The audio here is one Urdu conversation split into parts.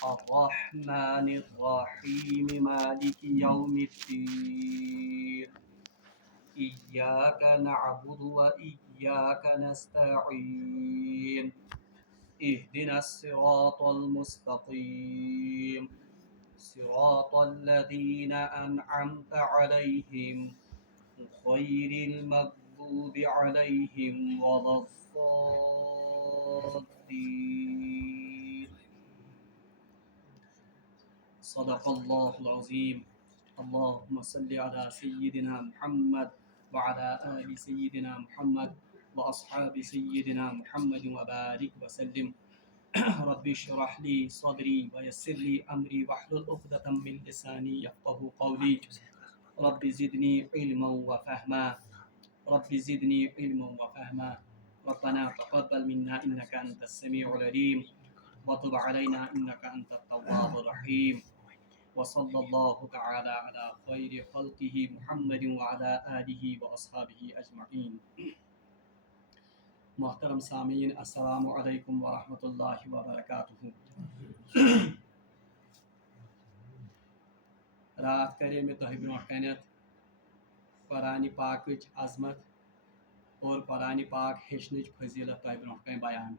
الرحمن الرحيم مالك يوم الدين إياك نعبد وإياك نستعين اهدنا الصراط المستقيم صراط الذين أنعمت عليهم غير المغضوب عليهم ولا الضالين صدق الله العظيم اللهم صل على سيدنا محمد وعلى آل سيدنا محمد وأصحاب سيدنا محمد وبارك وسلم رب اشرح لي صدري ويسر لي أمري واحلل عقدة من لساني يفقهوا قولي رب زدني علما وفهما رب زدني علما وفهما ربنا تقبل منا إنك أنت السميع العليم وتب علينا إنك أنت التواب الرحيم وصلى الله تعالى على خير خلقه محمد وعلى آله وأصحابه أجمعين محترم سامعین السلام علیکم ورحمۃ اللہ وبرکاتہ. رات کرے میں تہ برونٛٹھ کنیتھ قرآن پاکٕچ عظمت اور قرآن پاک ہیٚچھنٕچ فضیلت تہ برونٛٹھ کن بیان.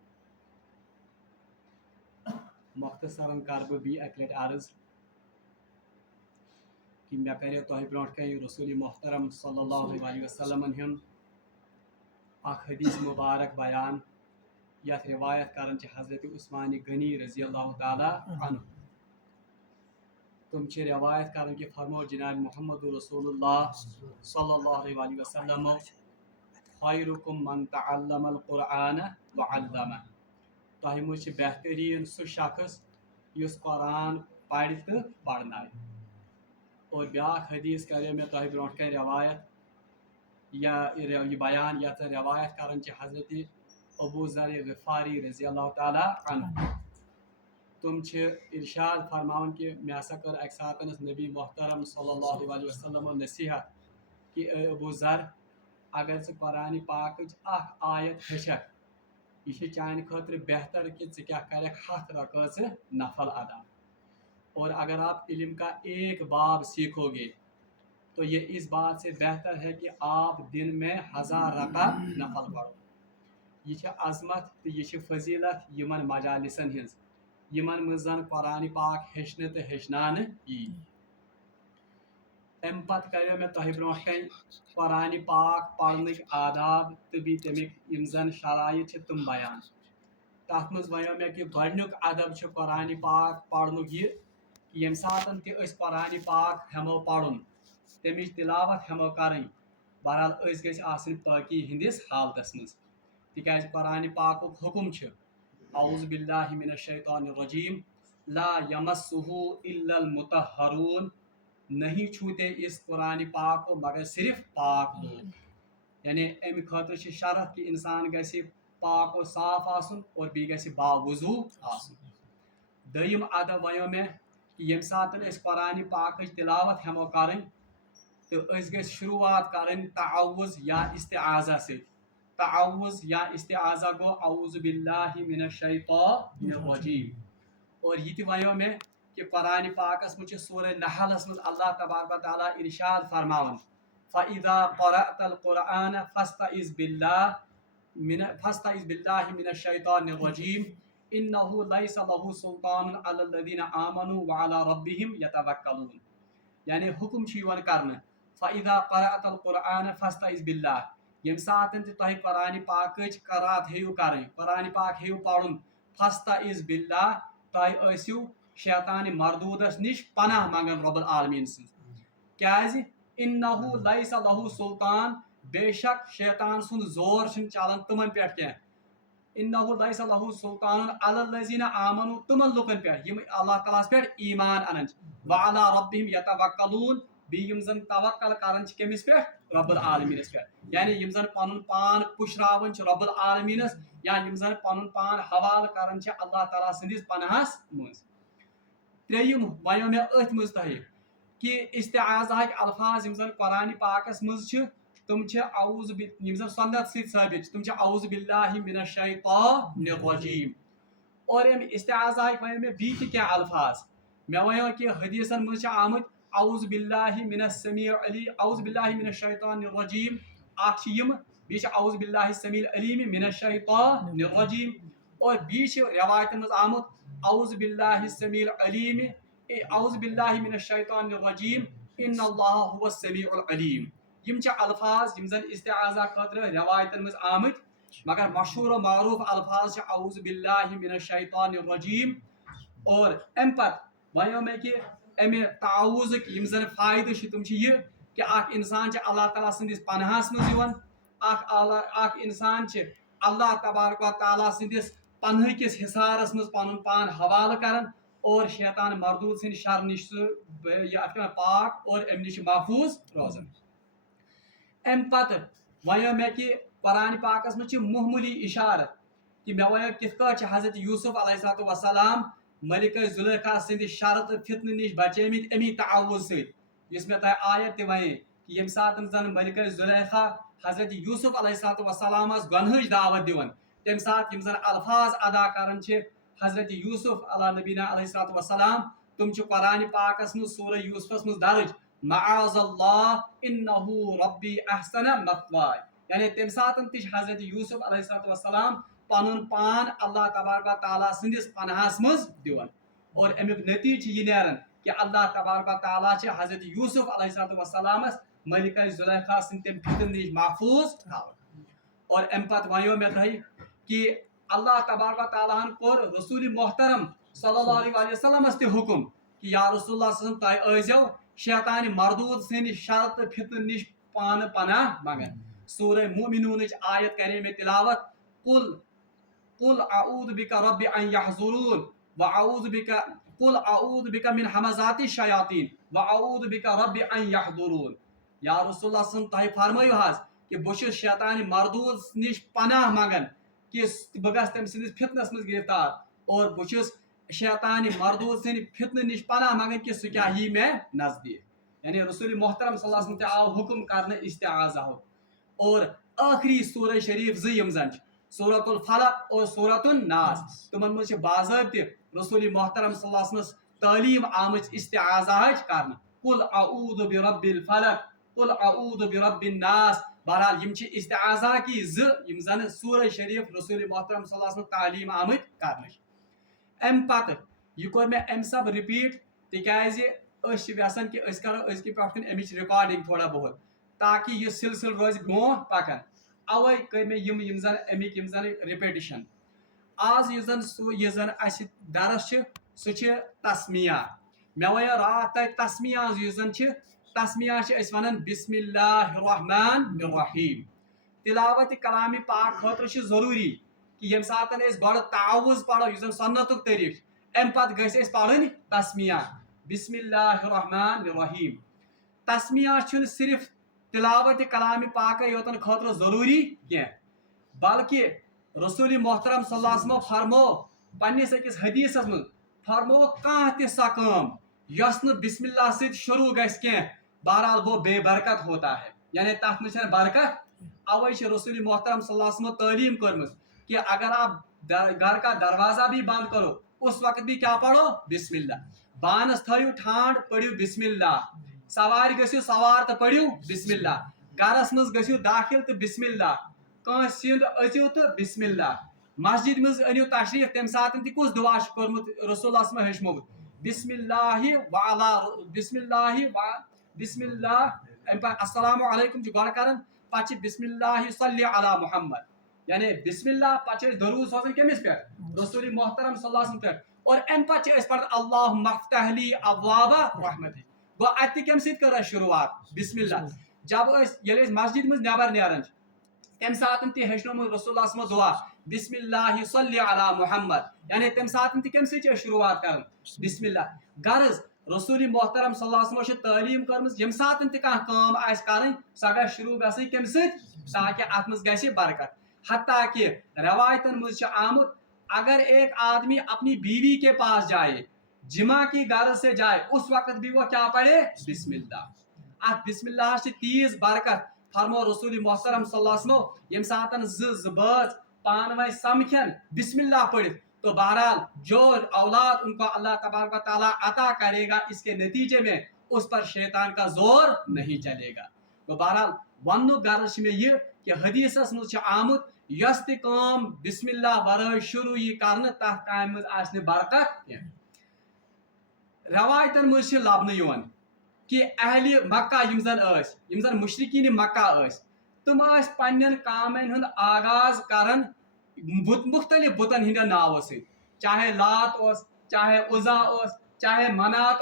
مختصراً کر بہٕ بیٚیہِ اکہِ لٹہِ عرض کہ مےٚ کریو تۄہہِ برونٛٹھ کنہِ رسول محترم صلی اللہ علیہ وسلمن ہُنٛد اکھ حدیث مبارک بیان یتھ روایت کران چھِ حضرت عثمان غنی رضی اللہ تعالیٰ عنہ. تم چھِ روایت کران کہ فرمو جناب محمد رسول اللہ صلی اللہ علیہ وسلم خیرکم من تعلم القرآن وعلمہ. تۄہہِ منٛز چھِ بہتریٖن سُہ شخص یُس قرآن پرِ تہٕ پرنایہِ. اور بیاکھ حدیث کریو مےٚ تۄہہِ برونٛٹھ کنہِ روایت یا یہ بیان یتھ روایت کران چھِ حضرت ابو ذر غفاری رضی اللہ تعالیٰ عنہ. تم چھِ ارشاد فرماوان کہ مےٚ ہسا کٔر اکہِ ساتہٕ نبی محترم صلی اللہ علیہ وسلم نصیحت کہ اے ابو ذر اگر ژٕ قرآن پاکٕچ اکھ آیت ہیٚچھکھ یہ چھِ چانہِ خٲطرٕ بہتر کہ ژٕ کیٛاہ کَرکھ 100 رکٲژٕ نفل ادا. اور اگر آپ علم کا ایک باب سیکھو گے تو یہ اس بات سے بہتر ہے کہ آپ دن میں 1000 رکعت نفل پڑھو. یہ چھِ عظمت تہٕ یہ چھِ فضیلت یمن مجالسن ہٕنٛز یمن منٛز زن قرآن پاک ہیٚچھنہٕ تہٕ ہیٚچھناونہٕ یی. امہِ پتہٕ کریو مےٚ تۄہہِ برونٛٹھ کنہِ قرآن پاک پرنٕکۍ آداب تہٕ بیٚیہِ تمیُک یِم زن شرائط چھِ تِم بیان. تتھ منٛز ونیو مےٚ کہ گۄڈنیُک ادب چھُ قرآن پاک پرنُک یہِ کہ ییٚمہِ ساتہٕ تہِ أسۍ قرآن پاک ہٮ۪مو پرُن تمِچ تلاوت ہٮ۪مو کرٕنۍ بہرحال أسۍ گٔژھۍ آسٕنۍ پٲکی ہٕنٛدِس حالتس منٛز. تِکیٛازِ قرآن پاکُک حُکم چھُ اعوذ باللہ من الشیطان الرجیم لا یمسہ الا المطہرون. نہیں چھوتے اس قرآن پاک کو مگر صرف پاک لوگ. یعنی امہِ خٲطرٕ چھِ شرط کہ انسان گژھِ پاک و صاف آسُن اور بیٚیہِ گژھِ باوضوٗ آسُن. دوٚیِم ادب ونیو مےٚ کہ ییٚمہِ ساتہٕ أسۍ قرآن پاکٕچ تلاوت ہٮ۪مو کرٕنۍ تہٕ أسۍ گٔژھۍ شروعات کرٕنۍ تعوُذ یا استعاذہ سۭتۍ. تعوُذ یا استعاذہ گوٚو اعوذ باللہ من الشیطان الرجیم. اور یہ تہِ ونیو مےٚ کہ قرآن پاکس منٛز چھِ سورہ نحلس منٛز اللہ تبارک و تعالیٰ ارشاد فرماوان فَإِذَا قَرَأْتَ الْقُرْآنَ فَاسْتَعِذْ بِاللَّهِ مِنَ الشَّيْطَانِ الرَّجِيمِ إِنَّهُ لَيْسَ لَهُ سُلْطَانٌ عَلَى الَّذِينَ آمَنُوا وَعَلَى رَبِّهِمْ يَتَوَكَّلُونَ. یعنی حکم چھُ یِوان کرنہٕ فَإِذَا قَرَأْتَ الْقُرْآنَ فَاسْتَعِذْ بِاللَّهِ. ییٚمہِ ساتہٕ تہِ تۄہہِ قرآن پاکٕچ قرات ہیٚیِو کرٕنۍ قرآن پاک ہیٚیِو پرُن فَاسْتَعِذْ بِاللَّهِ تۄہہِ ٲسِو شیطانِ مردوٗدس نِش پناہ منگان رۄب العالمیٖن سٕنٛز. کیٛازِ اِنَّهُ لَيْسَ لَهُ سُلطان بے شک شیطان سُنٛد زور چھُنہٕ چلان تِمن پٮ۪ٹھ کینٛہہ. اِنَّهُ لَيْسَ لَهُ سُلطان عَلَى الَّذِينَ آمَنُوا تِمن لُکن پٮ۪ٹھ یِم اللہ تعالیٰ ہس پٮ۪ٹھ ایمان انان چھِ وَعَلَى رَبِّهِمْ يَتَوَكَّلُونَ بیٚیہِ یِم زن توکل کران چھِ کٔمِس پٮ۪ٹھ رۄب العالمیٖنس پٮ۪ٹھ. یعنی یِم زن پنُن پان پُشراوان چھِ رۄب العالمیٖنس یا یِم زن پنُن پان حوالہٕ کران چھِ اللہ تعالیٰ سٕنٛدِس پناہس منٛز. ترٛیٚیِم ونیو مےٚ أتھۍ منٛز تۄہہِ کہ استعاذہٕکۍ الفاظ یِم زن قرآن پاکس منٛز چھِ تِم چھِ یِم زن سنت سۭتۍ ثٲبت چھِ تِم چھِ اعوذ باللہ من الشیطان الرجیم. اور ام استعاذہ ون میں بی تہ کینٛہہ الفاظ مےٚ ونیو کہ حدیثن منٛز چھِ آمٕتۍ اعوذ باللہ من السمیع العلی اعوذ باللہ من الشیطان الرجیم اکھ چھِ یِم بیٚیہِ چھِ اعوذ باللہ السمیع العلیم من الشیطان الرجیم اور بیٚیہِ چھِ روایتن منٛز آمُت اعوذ باللہ السمیع العلیم اعوذ باللہ من الشیطان الرجیم ان اللہ هو السمیع العلیم یم چھِ الفاظ یم زن استعاذہ خٲطرٕ روایتن منٛز آمٕتۍ مگر مشہور و معروف الفاظ چھِ اعوذ باللہ من الشیطان الرجیم اور ام پتہٕ ونیو مےٚ کہ امہِ تعوُذٕکۍ یم زن فٲیدٕ چھِ تِم چھِ یہِ کہ اکھ انسان چھِ اللہ تعالیٰ سٕنٛدِس پناہس منٛز یِوان اکھ انسان چھِ اللہ تبارک و تعالیٰ سٕنٛدِس پنہٕ کِس حصارس منٛز پنُن پان حوالہٕ کران اور شیطان مردود سٕنٛدِ شر نِش سُہ پاک اور امہِ نِش محفوظ روزان ام پتہٕ ونیو مےٚ کہ قرآن پاکس منٛز چھِ معموٗلی اشارٕ کہ مےٚ ونیو کِتھ کٲٹھۍ چھِ حضرت یوٗسف علیہ الصلوۃ والسلام ملکہ زلیخا سٕنٛدِ شر تہٕ فتنہٕ نِش بچٲمٕتۍ امی تعوُذ سۭتۍ یُس مےٚ تۄہہِ آیت تہِ ونے کہ ییٚمہِ ساتہٕ زن ملکہ زلیخا حضرت یوٗسف علیہ الصلوۃ والسلامس گۄنہٕچ دعوت دِوان تمہِ ساتہٕ یم زن الفاظ ادا کران چھِ حضرت یوٗسف علیٰ نبینا علیہ الصلوۃ والسلام تم چھِ قرآن پاکس منٛز سورہ یوٗسفس منٛز درج معاذ اللہ انہ ربی احسن مثوائے یعنی تمہِ ساتہٕ تہِ چھِ حضرت یوٗسف علیہ الصلوۃ والسلام پنُن پان اللہ تبارک و تعالیٰ سٕنٛدِس پناہس منٛز دِوان اور امیُک نتیجہٕ چھِ یہِ نیران کہ اللہ تبارک و تعالیٰ چھِ حضرت یوٗسف علیہ الصلوۃ والسلامس ملکہ زلیخا سٕنٛدِ تمہِ فتنہٕ نِش محفوظ تھاوان اور امہِ پتہٕ ونیو مےٚ تۄہہِ کہ اللہ تبارک و تعالیٰ ہن کوٚر رسول محترم صلی اللہ علیہ وسلمس تہِ حکم کہ یا رسول اللہ صلی اللہ علیہ وسلم تُہۍ ٲسۍزیو شیطانِ مردود سٕنٛدِ شر تہٕ فتنہٕ نِش پانہٕ پناہ منگان سورہ مومنونٕچ آیت کرے مےٚ تلاوت قل اعوذ بک رب ان یحضرون قل اعوذ بک من همزات الشیاطین واعوذ بک رب ان یحضرون یا رسول اللہ صلی اللہ علیہ وسلم تۄہہِ فرمٲیِو حظ کہ بہٕ چھُس شیطانِ مردود نِش پناہ منگان کہ بہٕ گژھٕ تٔمۍ سٕنٛدِس فتنس منٛز گرفتار اور بہٕ چھُس شیطانِ مردود سٕنٛدِ فتنہٕ نِش پناہ منگان کہ سُہ کیاہ یی مےٚ نزدیٖک یعنی رسول محترم صلی اللہ علیہ وسلم تہِ آو حکم کرنہٕ استعاذہُک اور ٲخری سورہ شریف زٕ یم زن چھِ سورۃ الفلق اور سورۃ الناس تمن منٛز چھِ باضٲبطہِ رسول محترم صلی اللہ علیہ وسلمس تعلیٖم آمٕژ استعاذہٕچ کرنہٕ قل اعوذ برب الفلق قل اعوذ برب الناس بہرحال یم چھِ استعاذہ کی زٕ یم زن سورہ شریف رسول محترم صلی اللہ علیہ وسلم تعلیٖم آمٕتۍ کرنٕچ امہِ پتہٕ یہِ کوٚر مےٚ امہِ سب رِپیٖٹ تِکیازِ أسۍ چھِ یژھان کہ أسۍ کرو أزکہِ پٮ۪ٹھ کُن امِچ رِکاڈِنگ تھوڑا بہت تاکہ یہِ سلسلہٕ روزِ برونٛہہ پکان اوے کٔرۍ مےٚ یم زن امیِکۍ یم زن رِپیٹِشن آز یُس زن اسہِ درس چھِ سُہ چھِ تسمیہ مےٚ ونیو راتھ تۄہہِ تسمیہ یُس زن چھِ تسمیہ چھِ أسۍ ونان بسم اللہ الرحمن الرحیم تلاوت کلامِ پاک خٲطرٕ چھِ ضروٗری کہ ییٚمہِ ساتہٕ أسۍ گۄڈٕ تعوُذ پرو یُس زن سنتُک طریٖقہٕ چھُ امہِ پتہٕ گژھِ اسہِ پرٕنۍ تسمیہ بسم اللہ الرحمن الرحیم تسمیہ چھُنہٕ صرف تلاوت کلامِ پاکے یوتن خٲطرٕ ضروٗری کینٛہہ بلکہ رسول محترم صلی اللہ علیہ وسلم فرمو پننس أکِس حدیثس منٛز فرمو کانٛہہ تہِ سۄ کٲم یۄس نہٕ بسم اللہ سۭتۍ شروع گژھِ کینٛہہ بہرحال وہ بے برکت ہوتا ہے یعنی تتھ منٛز چھنہٕ برکت اوے چھِ رسول محترم صلی اللہ علیہ وسلم تعلیٖم کٔرمٕژ کہ اگر آپ گھر کا دروازہ بھی بند کرو اس وقت بھی کیا پڑھو بسم اللہ بانس تھٲیِو ٹھانڈ پٔرِو بسم اللہ سوارِ گٔژھِو سوار تہٕ پٔرِو بسم اللہ گرس منٛز گٔژھِو داخل تہٕ بسم اللہ کٲنٛسہِ سِیُنٛد أژِو تہٕ بسم اللہ مسجد منٛز أنِو تشریٖف تمہِ ساتہٕ تہِ کُس دُعا چھُ کوٚرمُت رسول اللہ صلی ہیٚچھمُت بسم اللہ بسم اللہ امہِ پتہٕ السلام علیکم چھِ گۄڈٕ کران پتہٕ چھِ بسم اللہ صلی علی محمد یعنی بسم اللہ پتہٕ چھِ أسۍ درود سوزان کٔمِس پٮ۪ٹھ رسول محترم صلی اللہ علیہ وسلم پٮ۪ٹھ اور امہِ پتہٕ چھِ أسۍ پران اللہُمَّ افتح لی ابواب رحمتک گوٚو اتہِ تہِ کمہِ سۭتۍ کٔر اسہِ شروعات بسم اللہ ییٚلہِ أسۍ مسجد منٛز نٮ۪بر نیران چھِ تمہِ ساتہٕ تہِ ہیٚچھنومُت رسول اللہ صلی دعا بسم اللہ صلی علی محمد یعنی تمہِ ساتہٕ تہِ کمہِ سۭتۍ چھِ أسۍ شروعات کران بسم اللہ غرض رسول محترم صلی اللہ علیہ وسلم چھِ تعلیٖم کٔرمٕژ ییٚمہِ ساتہٕ تہِ کانٛہہ کٲم آسہِ کرٕنۍ سۄ گژھِ شروع گژھٕنۍ کمہِ سۭتۍ تاکہ اتھ منٛز گژھِ برکت حتیٰ کہ روایتن منٛز چھُ آمُت اگر ایک آدمی اپنی بیوی کے پاس جائے جمع کی غرض سے جائے اس وقت بھی وہ کیا پڑھے بسم اللہ ات بسم اللہ چھِ تیٖژ برکت فرمو رسول محترم صلی اللہ علیہ وسلم ییٚمہِ ساتہٕ زٕ بٲژ پانہٕ ؤنۍ سمکھن بسم اللہ پٔرِتھ تو بہرحال جو اولاد ان کو اللہ تبارک و تعالیٰ عطا کرے گا اس کے نتیجے میں اس پر شیطان کا زور نہیں چلے گا. تو بہرحال ونک غرض میں یہ کہ حدیثس مز آمت یس تہ کام بسم اللہ ورائے شروع یہ کرنے تر کام مز آسہ برکت کی. روایتن مز لبنہ کہ اہل مکہ یم زن مشرقین مکہ تم پنن کامن ہند آغاز کرن مختلف بتن ہند ناو سی، چاہے لات چاہے عزا چاہے منات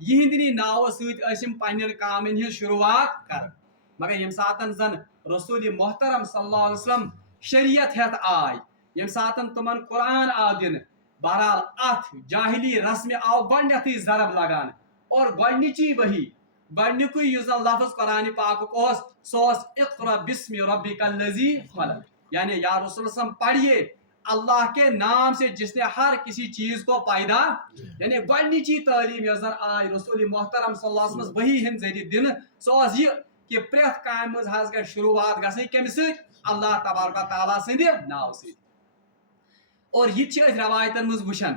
یہندنی ناو ستم پنن کامن ہند شروعات کر. مگر یم ساتن زن رسول محترم صلی اللہ علیہ وسلم شریعت ہیت آئی، یم ساتن تمن قرآن آو دن، بہرحال ات جاہلی رسم آو گۄڈنیتھٕے ضرب لگان اور گۄڈنچی وحی گۄڈنیُکُے یُس زن لفظ قرآن پاکُک سو اقرا بسم ربک الذی خلق، یعنی یا رسول وسلم پڑھیے اللہ کے نام سے جس نے ہر کسی چیز کو پیدا، یعنی گۄڈنچی تعلیم یس زن آئی رسول محترم صلی اللہ علیہ وسلم وحی ہند ذریعہ دن سو یہ کہ پریت کامہ مز حظ گژھِ شروعات گژھٕنۍ کمہِ سۭتۍ؟ اللہ تبارک تعالیٰ سٕنٛدِ ناو سۭتۍ. اور یہ روایتن مز وچھان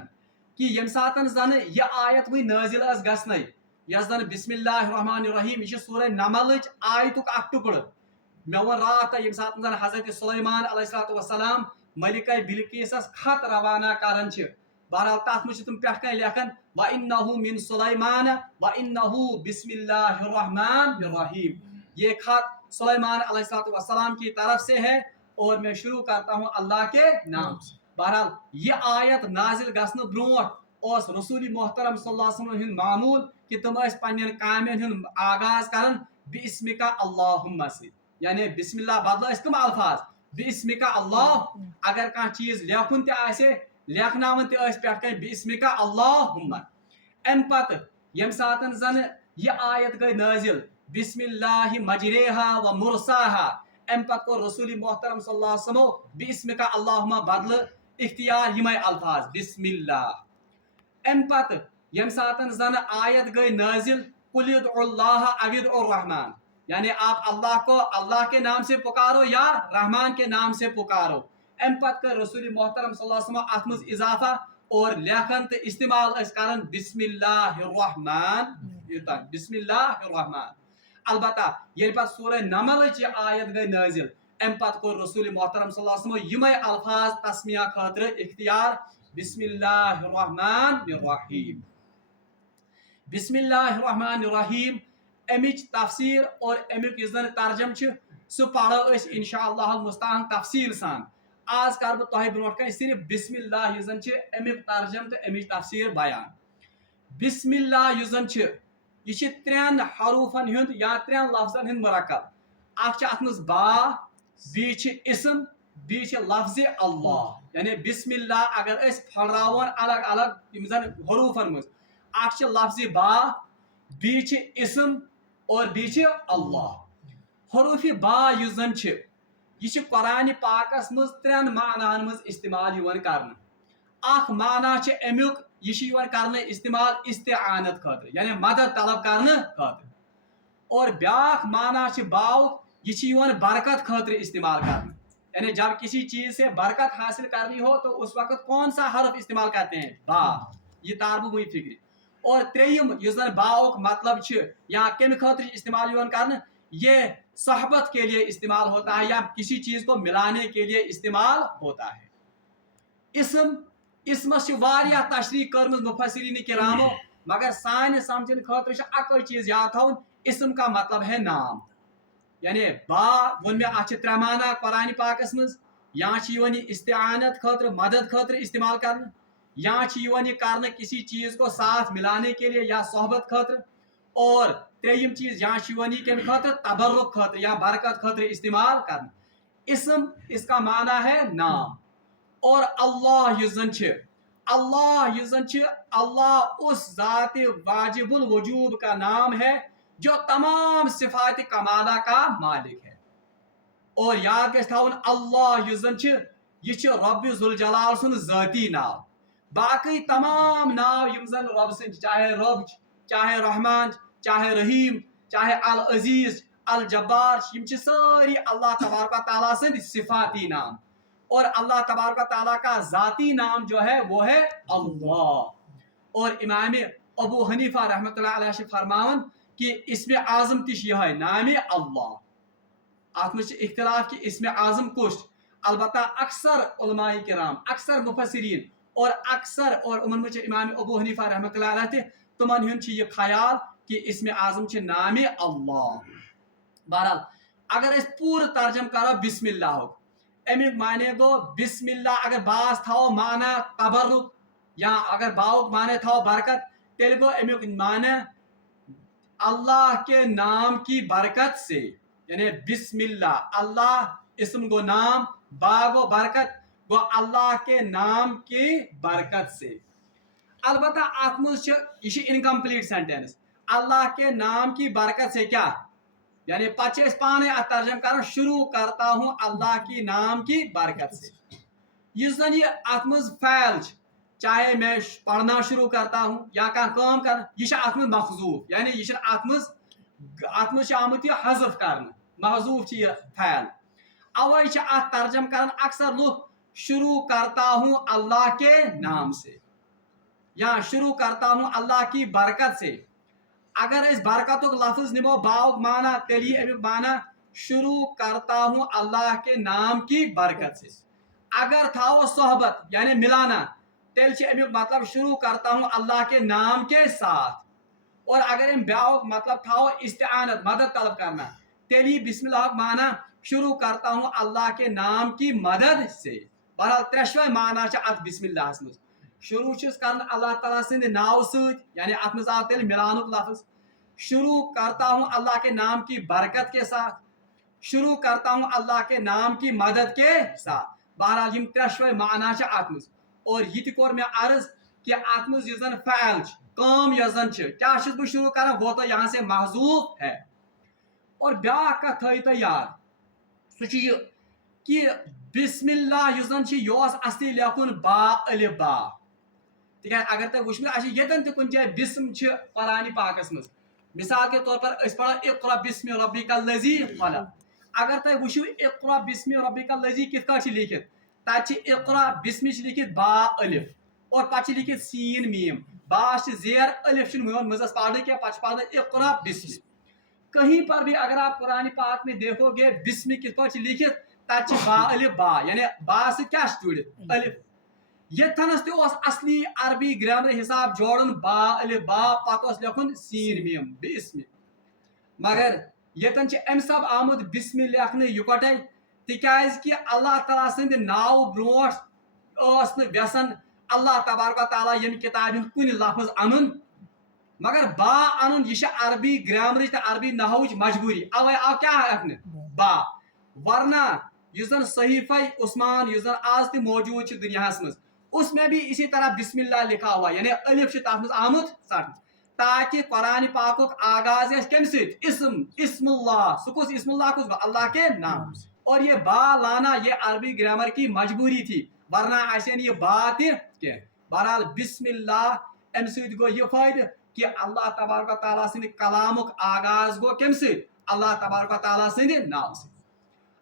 کہ یم ساتن زن یہ آیت وی نازل ٲس گژھنَے یس زن بسم اللہ الرحمن الرحیم یہ سورہ نملچ آیتک اکھ ٹکڑ. مے ون رات یم ساتن زن حضرت سلیمان علیہ السلام ملکہ بلقیسس خط روانہ کران چھ، بہرحال تات مجھ تم پٮ۪ٹھ کن لیکھان وَإِنَّهُ مِن سُلَيْمَانَ وَإِنَّهُ بِسْمِ اللَّهِ الرَّحْمَنِ الرَّحِيمِ، یہ خط سلیمان علیہ السلام کی طرف سے ہے اور میں شروع کرتا ہوں اللہ کے نام سے. بہرحال یہ آیت نازل گھنہ برونٹ رسول محترم صلی اللہ علیہ وسلم معمول کہ تم پنن کامن ہند آغاز کرن بِاسْمِكَ اللہم سے، یعنی بسم اللہ بدل کم الفاظ بِاسْمِكَ اللہ. اگر کانٛہہ چیز لیکھن تہ آسہ لیکھناون تہ پٮ۪ٹھ کن بِاسْمِكَ اللہم. ام پتہ یم ساتن زن یہ آیت گئی نازل بسم اللہ مجریہا و مرساہا، ام پتہ کو رسول محترم صلی اللہ علیہ وسلم بِاسْمِكَ اللہم بدل اختیار یمے الفاظ بسم اللہ. ام پتہ یم ساتن زن آیت گئی نازل قُلِ ادعوا اللہ او ادعوا الرحمن، یعنی آپ اللہ کو اللہ کے نام سے پکارو یا رحمان کے نام سے پکارو. ام پتہ کر رسول محترم صلی اللہ علیہ وسلم ات مز اضافہ اور لیکھن تو استعمال کرن بسم اللہ الرحمن، بسم اللہ الرحمن. البتہ یل پتہ سورہ نمل یہ آیت گئی نازل ام پتہ کور رسول محترم صلی اللہ علیہ وسلم یمے الفاظ تسمیہ خاطر اختیار بسم اللہ الرحمن الرحیم. بسم اللہ الرحمن الرحیم امچ تفسیر اور امیک یس زن ترجم سہ پڑھو اس انشاءاللہ المستعان تفصیل سان. آز کر بہ تہ برونٹ کن صرف بسم اللہ یس زن امیک ترجم تو امچ تفسیر بیان. بسم اللہ یس زن یہ ترین حروفن ہند یا ترین لفظن ہند مرکب. اخ ات مز با، بی اسم، بی لفظ اللہ، یعنی بسم اللہ اگر اس پھڑراون الگ الگ یم زن حروفن مز اخ لفظ با، بی اسم اور بی اللہ. حروف با یس زن یہ قرآن پاکس مز ترین معنان مز استعمال کرنے. اخ معنی امیک یہ کرنے استعمال استعانت خاطر یعنی مدد طلب کرنے خاطر، اور بیاکھ معنی باؤک یہ برکت خاطر استعمال کرنے، یعنی جب کسی چیز سے برکت حاصل کرنی ہو تو اس وقت کون سا حرف استعمال کرتے ہیں؟ با. یہ تاربو وہی فکر. اور تریم یس زن باؤک مطلب یا کم خاطر استعمال کرنے، یہ صحبت کے لیے استعمال ہوتا ہے یا کسی چیز کو ملانے کے لیے استعمال ہوتا ہے. اسمس واریاہ تشریح کرمز مفسرین کرامو، مگر سانہ سمجھن خاطر اکوئی چیز یاد تھاؤن اسم کا مطلب ہے نام. یعنی با ون میں ات ترے معنی قرآن پاکس مز، یا یہ استعانت خاطر مدد خاطر استعمال کرنے، یا یہ کرنے کسی چیز کو ساتھ ملانے کے لیے یا صحبت خاطر، اور تریم چیز یا کم خاطر تبرک خاطر یا برکت خاطر استعمال کرنا. اسم اس کا معنی ہے نام. اور اللہ یس زن اللہ یس زن اللہ اس ذات واجب الوجود کا نام ہے جو تمام صفات کمالہ کا مالک ہے. اور یاد گژھِ تھاؤن اللہ یس زن یہ رب ذوالجلال سن ذاتی ناو. باقی تمام ناو یم زن رب سن، چاہے رب، چاہے رحمان، چاہے رحیم، چاہے العزیز، الجبار، یم ساری اللہ تبارک و تعالیٰ سند صفاتی نام. اور اللہ تبارک و تعالیٰ کا ذاتی نام جو ہے وہ ہے اللہ. اور امام ابو حنیفہ رحمۃ اللہ علیہ سے فرماون کہ اسم اعظم تش یہ نام اللہ. ات میں اختلاف کہ اسم اعظم کس. البتہ اکثر علماء کرام اکثر مفسرین اور اکثر اور ان میں امام ابو حنیفہ رحمۃ اللہ علیہ تمن ہند یہ خیال کہ اسم اعظم نام اللہ. بہرحال اگر اس پور ترجم کرو بسم اللہ امیک معنی گو بسم اللہ اگر باس تھو معنی تبرک یا اگر باؤک معنی تھو برکت تیل گو امیک معنی اللہ کے نام کی برکت سے. یعنی بسم اللہ اللہ اسم گو نام با گو برکت گو اللہ کے نام کی برکت سے. البتہ ات یہ انکمپلیٹ سینٹینس اللہ کے نام کی برکت سے کیا یعنی پچے پانے ترجم کر شروع کرتا ہوں اللہ کی نام کی برکت سے. اس زن یہ ات مز فعل چاہے میں پڑھنا شروع کرتا ہوں یا کام کرنا یہ ات مز محذوف یعنی یہ ات مز آمت یہ حذف کرنا محذوف یہ فعل. اوے ات ترجم کرن اکثر لوگ شروع کرتا ہوں اللہ کے نام سے یا شروع کرتا ہوں اللہ کی برکت سے. اگر اس برکت لفظ نمو باؤک معنی تیلی امیک معنی شروع کرتا ہوں اللہ کے نام کی برکت سے. اگر تھاو صحبت یعنی ملانا تیل امیک مطلب شروع کرتا ہوں اللہ کے نام کے ساتھ. اور اگر ام بیاؤک مطلب تھاو استعانت مدد طلب کرنا تیلی بسم اللہ معنی شروع کرتا ہوں اللہ کے نام کی مدد سے. بہرحال ترشوے معنی ات بسم اللہ مز شروع کرن اللہ تعالیٰ سند ناو ست یعنی ات مز آو تیل ملانک لفظ. شروع کرتا ہوں اللہ کے نام کی برکت کے ساتھ. شروع کرتا ہوں اللہ کے نام کی مدد کے ساتھ. بہرحال یم ترشوے معنی ات مز. اور یہ کور میں عرض کہ ات مز یہ زن فعل کام یہ زن کیا بہ شروع کرا وہ تو یہاں سے محذوف ہے. اور بیاکھ کتھ تھٲیِو تُہۍ یاد سُہ چھُ یہ کہ بسم اللہ یُس زن یہ اصلی لیکھن با الف با تکیاز اگر تُہۍ وٕچھنہٕ اَسہِ چھِ ییٚتٮ۪ن تہِ کُنہِ جایہِ بسم قرآنِ پاکس منٛز مثال کے طور پر أسۍ پرو اقرا بسم ربک الذی خلق. اگر تُہۍ وٕچھِو اقرا بسم ربک الذی کِتھ کٲٹھۍ چھِ لیکھِتھ تتہِ چھِ اقرا بسم چھِ لیکھِتھ با الف اور پتہٕ چھِ لیکھِتھ سین میم با چھِ زیر الف چھُنہٕ مٔنٛزس پرنہٕ کینٛہہ پتہٕ چھِ پرنہٕ اقرا بسم. کہیں پر بھی اگر آپ قرآن پاک میں دیکھو گے بسم کس پر لکھت تب با الف با یعنی با سے کیا جڑت الف. یتنس تس اصلی عربی گرامر حساب جوڑن با الف با پتہ لکھن سین میم بسم. مگر یتن ام سب آمد بسم لکھنے یکٹے تکیاز کہ اللہ تعالیٰ سند ناو بروٹ ویسن اللہ تبارک و تعالیٰ یم کتاب کن لفظ ان مگر با ان یہ عربی گرامر تو عربی نحوچ مجبوری اوے آو کیا لکھنے با. ورنہ اس زن صحیفہ عثمان اس زن آج تہ موجود دنیا مز اس میں بھی اسی طرح بسم اللہ لکھا ہوا یعنی الف تر مز آمت ژٹ تاکہ قرآن پاک آغاز کم اسم اللہ سہ کس اسم اللہ کس اللہ کے نام. اور یہ با لانا یہ عربی گرامر کی مجبوری تھی ورنہ ایسے یہ با تہ. بہرحال بسم اللہ ام سۭتۍ گو یہ فائدہ کہ اللہ تبارک و تعالیٰ سند کلامک آغاز گو کم اللہ تبارک و تعالیٰ سند نام سے.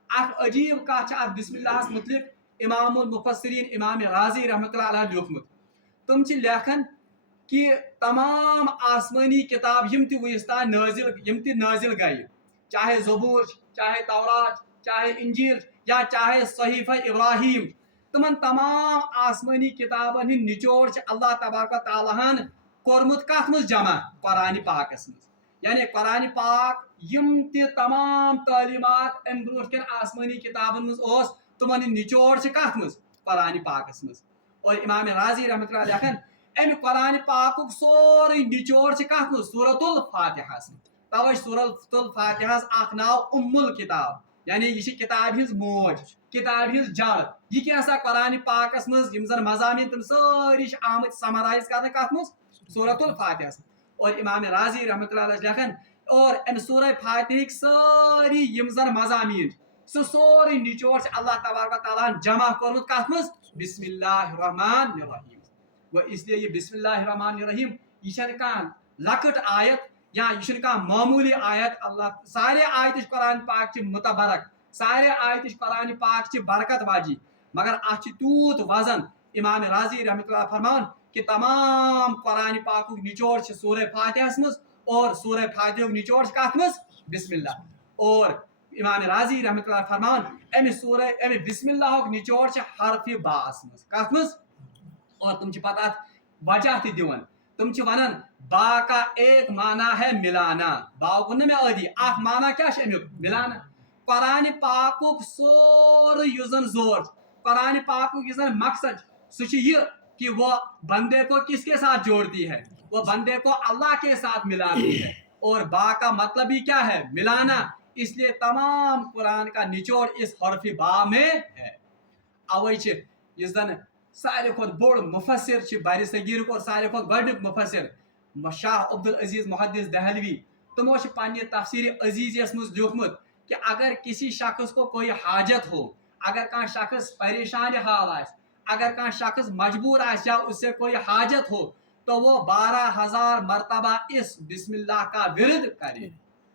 اخ عجیب کت ات بسم اللہ متعلق امام المفسرین امام راضی رحمۃ اللہ علیہ لیوکھمت. تم لیکھن کہ تمام آسمانی کتاب یم تہ ونس تان نازل گئی چاہے زبور چاہے تورات چاہے انجیل یا چاہے صحیفہ ابراہیم تمن تمام آسمانی کتابن ہند نچوڑ اللہ تبارک و تعالیٰ ہن کورمت کت مز جمع قرآن پاکس مز. یعنی قرآن پاک یم تہ تمام تعلیمات ام برو کن آسمانی کتابن مز تمن ہند نچوڑ کت مز قرآن پاکس مز. اور امام راضی رحمۃ اللہ علیہ ام قرآن پاک سوری نچوڑ کت مز سورۃ الفاتحہ مز. توے سورۃ الفاتحہ اخ ناو ام الکتاب یعنی یہ کتاب ہز موج کتاب ہز جڑ. یہ کیا سا قرآن پاکس مز یم زن مضامین تم ساری آمت سمرائز کرنے کت مز سورۃ الفاتحہ. اور امام راضی رحمۃ اللہ علیہ لکھن اور ام سورہ فاتحہ ساری یم زن مضامین سہ سوری نچوڑ اللہ تبارک و تعالیٰ جمع کورمت کت مز بسم اللہ الرحمن الرحیم. اس لیے یہ بسم اللہ الرحمن الرحیم یہ کھانا لکٹ آیت یا یہ کھانا معمولی آیت. اللہ سارے آیت قرآن پاک متبرک سارے آیت قرآن پاک برکت واجی مگر ات تیوت وزن امام راضی رحمۃ اللہ فرمان کہ تمام قرآن پاک نچوڑ سورہ فاتحہ مز اور سورہ فاتحہ نچوڑ کت مز بسم اللہ اور امام راضی رحمۃ اللہ فرمان امہ بسم اللہ نچوڑ حرف باس مز کت مز اور تم پتہ وجہ تہ دِوان تم ونان با کا ایک معنی ہے ملانا با کو نا میں عادی اخ معنی کیا امیک ملانا قرآن پاک سورے زن زور قرآن پاک زن مقصد سہ یہ کہ وہ بندے کو کس کے ساتھ جوڑتی ہے وہ بندے کو اللہ کے ساتھ ملاتی ہے اور با کا مطلب ہی کیا ہے ملانا اس لیے تمام قرآن کا نچوڑ اس حرف با میں ہے اوے اس زن ساروی کھت بوڑ مفسر بر صغیر اور ساروی کھت گۄڈنیُک مفسر شاہ عبدالعزیز محدث دہلوی تمو پنہ تفسیر عزیزیس مز لیکھمت کہ اگر کسی شخص کو کوئی حاجت ہو اگر کان شخص پریشان حال آس اگر کان شخص مجبور آس یا اس سے کوئی حاجت ہو تو وہ 12,000 مرتبہ اس بسم اللہ کا ورد کرے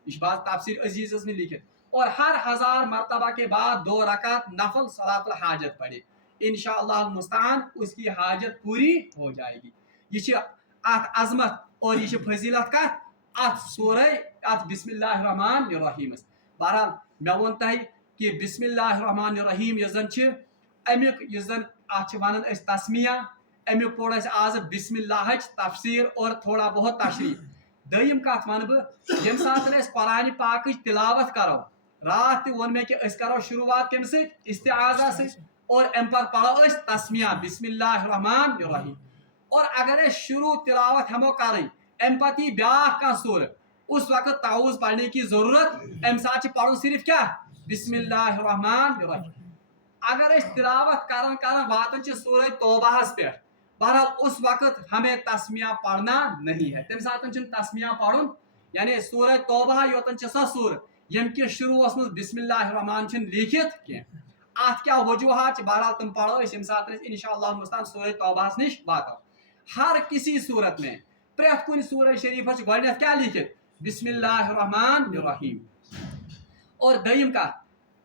یہ بات تفسیر عزیزس میں لکھت اور ہر 1000 مرتبہ کے بعد 2 رکعت نفل صلاۃ الحاجت پڑھے انشاءاللہ المستعان اس کی حاجت پوری ہو جائے گی یہ ات عظمت اور یہ فضیلت کت ات سورہ ات بسم اللہ الرحمن الرحیم بہرحال میں ون تہ کہ بسم اللہ الرحمن الرحیم یہ زن امیک یہ زن ات ونان اس تسمیہ امیک پوڑ اس آز بسم اللہ تفسیر اور تھوڑا بہت تشریح دیم کت ون بہ یم سات اس قرآن پاک تلاوت کرو رات تہ ون میں کہ اس کرو شروعات کم سے استعاذہ سے اور ام پر پڑھو اس تسمیہ بسم اللہ الرحمن الرحیم اور اگر اس شروع تلاوت ہمو کریں ام پتی بیاکھ کا سور اس وقت تعوذ پڑھنے کی ضرورت ام ساتھ پڑھو صرف کیا بسم اللہ الرحمن الرحیم اگر اس تلاوت کرن واتن سورہ توبہ پہ بہرحال اس وقت ہمیں تسمیہ پڑھنا نہیں ہے تم ساتن تسمیہ پڑھن یعنی سورہ توبہ یوتن سا سور یم کہ شروع مز بسم اللہ الرحمن لیکھت کی ات کیا وجوہات بہرحال تم پڑھو یم سات انشاءاللہ المستعان سورہ توبہ نش واتو ہر کسی صورت میں پریت کن سورہ شریف گۄڈنیتھ کیا لکھت بسم اللہ الرحمن الرحیم اور دیم کا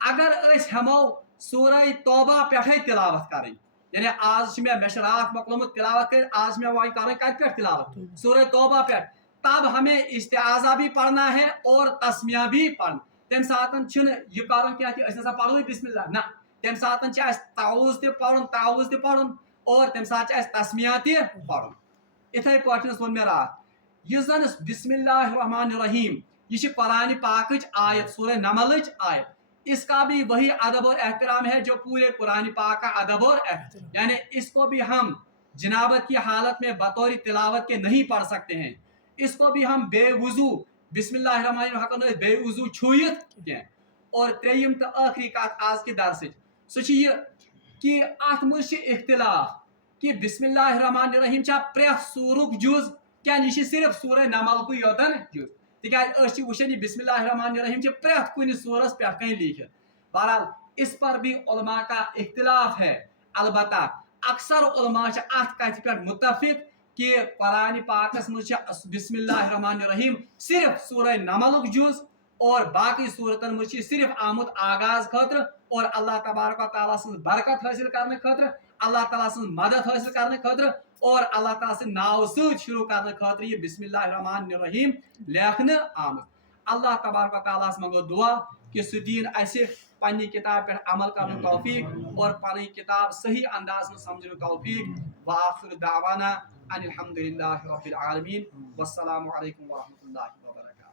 اگر اس ہمو سورہ توبہ پہ تلاوت کریں یعنی آج میں رات مکلومت تلاوت کر آج میں وہی کریں کت پہ تلاوت سورہ توبہ پہ تب ہمیں استعاذہ بھی پڑھنا ہے اور تسمیہ بھی پڑھنا تم ساتن یہ کرن کیا کہ اس پڑھو بسم اللہ نہ تم ساتن تعوذ تہ پڑھن اور تم سات تسمیہ تہ پڑھن اتھے پاٹھنس ون میں رات یہ زن بسم اللہ الرحمن الرحیم یہ قرآن پاک آیت سورہ نمل آیت اس کا بھی وہی ادب اور احترام ہے جو پورے قرآن پاک کا ادب اور احترام یعنی اس کو بھی ہم جنابت کی حالت میں بطور تلاوت کے نہیں پڑھ سکتے ہیں اس کو بھی ہم بے وضو بسم اللہ الرحمن الرحیم بے وضو چھویت کی اور تریم تو آخری کات آج کے درس سہ یہ کہ ات مز اختلاف کہ بسم اللہ الرحمن الرحیم پریت سورک جز کیا یہ صرف سورہ نمل کو یوتن جز تاز وچن یہ بسم اللہ الرحمن الرحیم پریت کن سورس پہ کہیں لکھت بہرحال اس پر بھی علماء کا اختلاف ہے البتہ اکثر علماء ات کت پہ متفق کہ قرآن پاکس مجھ بسم اللہ الرحمن الرحیم صرف سورہ نمل جز اور باقی صورتن مجھ صرف آمت آغاز خاطر اور اللہ تبارک و تعالیٰ سن برکت حاصل کرنے خاطر اللہ تعالیٰ سن مدد حاصل کرنے خاطر اور اللہ تعالیٰ سن ناو سۭتۍ شروع کرنے خاطر یہ بسم اللہ الرحمن الرحیم لیکھنے آمت اللہ تبارک و تعالیٰ منگو دعا کہ سہ دین اسہ پنہ کتاب پہ عمل کرنے توفیق اور پنہ کتاب صحیح انداز میں سمجھنے توفیق وآخر دعوانا ان الحمد للہ رب العالمین والسلام علیکم ورحمۃ اللہ وبرکاتہ.